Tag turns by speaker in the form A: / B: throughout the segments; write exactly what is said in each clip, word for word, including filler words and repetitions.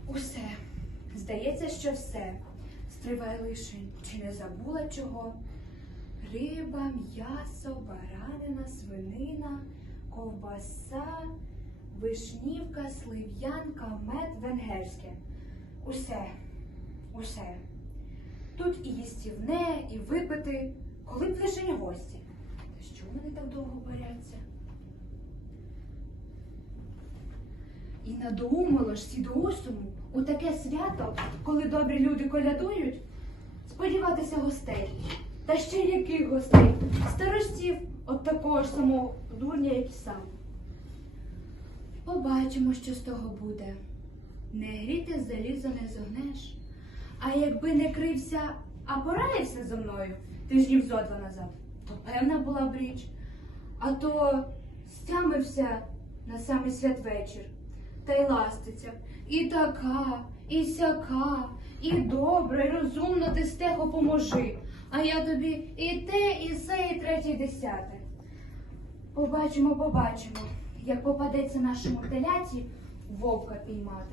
A: Усе. Здається, що все. Стривай лишень. Чи не забула чого? Риба, м'ясо, баранина, свинина, ковбаса, вишнівка, слив'янка, мед, венгерське. Усе. Усе. Тут і їстівне, і випити, коли б лишень гості. Та що вони так довго боряться? І надоумило ж сідоусому у таке свято, коли добрі люди колядують, сподіватися гостей. Та ще яких гостей? Старостів от такого ж самого дурня, як і сам. Побачимо, що з того буде. Не гріти залізо не зогнеш. А якби не крився, а пораєвся зо мною тижнів зо два назад, то певна була б річ. А то стямився на самий святвечір. Та й ластиться. І така, і сяка, і добре, і розумно ти, Стехо, поможи. А я тобі і те, і се, і третє, і десяте. Побачимо, побачимо, як попадеться нашому теляці вовка піймати.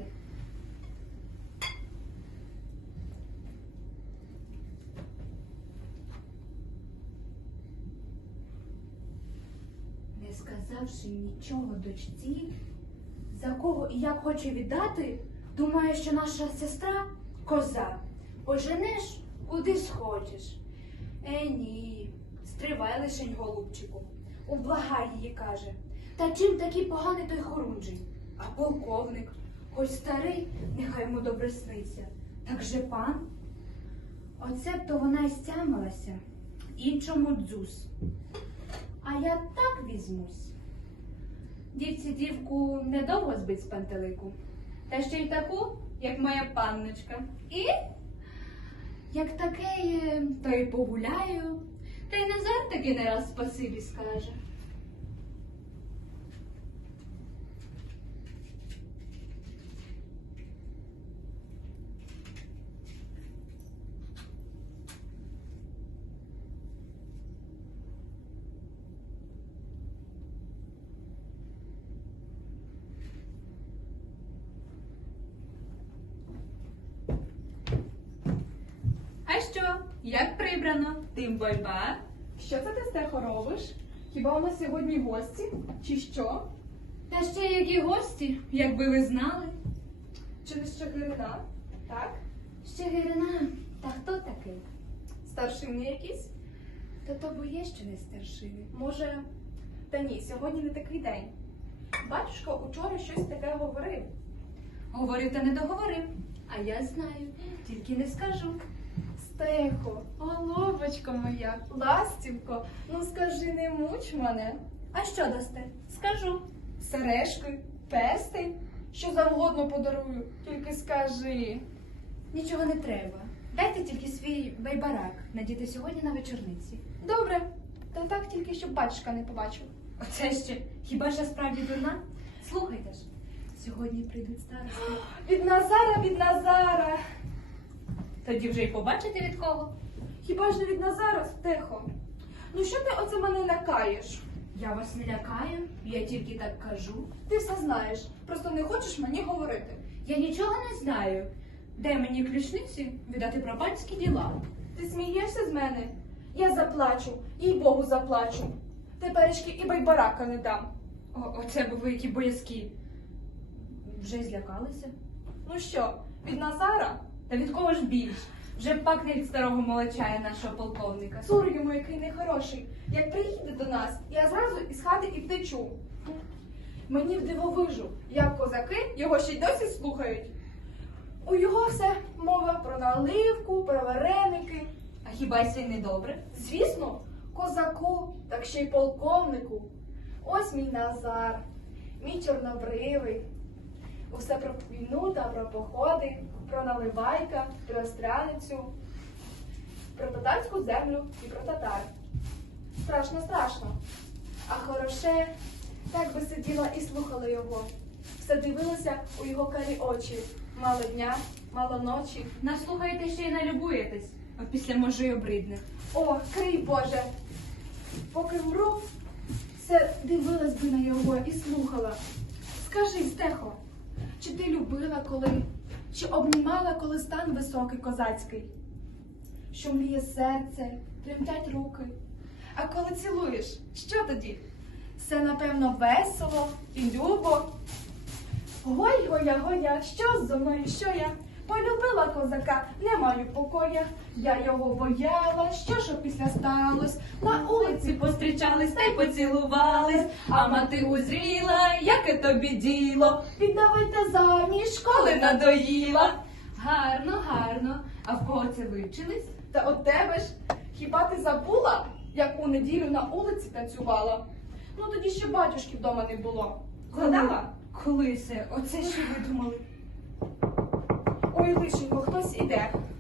A: Не сказавши нічого дочці, за кого і як хоче віддати, думає, що наша сестра – коза. Оженеш, куди схочеш. Е, ні, стривай лишень, голубчику. Ублагай її, каже. Та чим такий поганий той хорунжий? А полковник, хоч старий, нехай йому добре сниться. Так же пан? Оце б то вона й стямилася. Іншому дзус. А я так візьмусь. Дівці дівку недовго збить з пантелику. Та ще й таку, як моя панночка. І, як таке є, то й погуляю. Та й Назар таки не раз спасибі скаже.
B: А що? Як прибрано? Тим бойба?
C: Що це ти, Стехо, робиш? Хіба у нас сьогодні гості? Чи що?
A: Та ще які гості, якби ви знали.
C: Чи не Щегирина? Так?
A: Щегирина, та хто такий?
C: Старшини якісь?
A: Та то бо є, що не старшини.
C: Може, та ні, сьогодні не такий день. Батюшка учора щось таке говорив.
A: Говорив та не договорив. А я знаю, тільки не скажу.
C: Стехо, голубочко моя, ластівко, ну скажи, не муч мене.
A: А що дасте? Скажу.
C: Сережки, перстень, що завгодно подарую, тільки скажи.
A: Нічого не треба. Дайте тільки свій байбарак надіти сьогодні на вечорниці.
C: Добре, та так тільки, щоб батюшка не побачив.
A: Оце ще, хіба ж я справді дурна? Слухайте ж, сьогодні прийдуть старости.
C: Від Назара, від Назара.
A: Тоді вже й побачите від кого.
C: Хіба ж не від Назара, Стехо? Ну що ти оце мене лякаєш?
A: Я вас не лякаю, я тільки так кажу.
C: Ти все знаєш, просто не хочеш мені говорити.
A: Я нічого не знаю. Де мені ключниці віддати про панські діла?
C: Ти смієшся з мене? Я заплачу, їй Богу заплачу. Теперечки і байбарака не дам.
A: О, оце бо ви які боязкі. Вже злякалися?
C: Ну що, від Назара?
A: Та від кого ж більш? Вже пакне від старого молочая нашого полковника.
C: Цур йому, який нехороший. Як приїде до нас, я зразу із хати і втечу. Мені вдивовижу, як козаки його ще й досі слухають. У його все мова про наливку, про вареники.
A: А хіба й це не добре?
C: Звісно, козаку, так ще й полковнику. Ось мій Назар, мій чорнобривий. Усе про війну та про походи, про наливайка, про Остраницю, про татарську землю і про татар. Страшно, страшно. А хороше, так би сиділа і слухала його. Все дивилася у його карі очі. Мало дня, мало ночі.
A: Наслухаєте ще й налюбуєтесь, а після може й обридне.
C: О, крий Боже! Поки вмру, все дивилась би на його і слухала. Скажи, Стехо, чи ти любила коли, Чи обнімала коли стан високий козацький? Що мліє серце, тремтять руки. А коли цілуєш, що тоді? Все, напевно, весело і любо. Гой, гоя, гоя, що зо мною, що я? Полюбила козака, не маю покоя. Я його бояла, що ж опісля сталось? На
B: Вулиці пострічались та й поцілувались, а мати узріла, яке тобі діло,
C: Віддавайте заміж,
B: коли
C: коли на...
B: надоїла. Гарно, гарно. А в кого це вивчились?
C: Та от тебе ж, хіба ти забула, як у неділю на вулиці танцювала? Ну тоді ще батюшки вдома не було. Згадала?
B: Коли це? Оце що ви думали?
C: Ой, лишенько, хтось іде.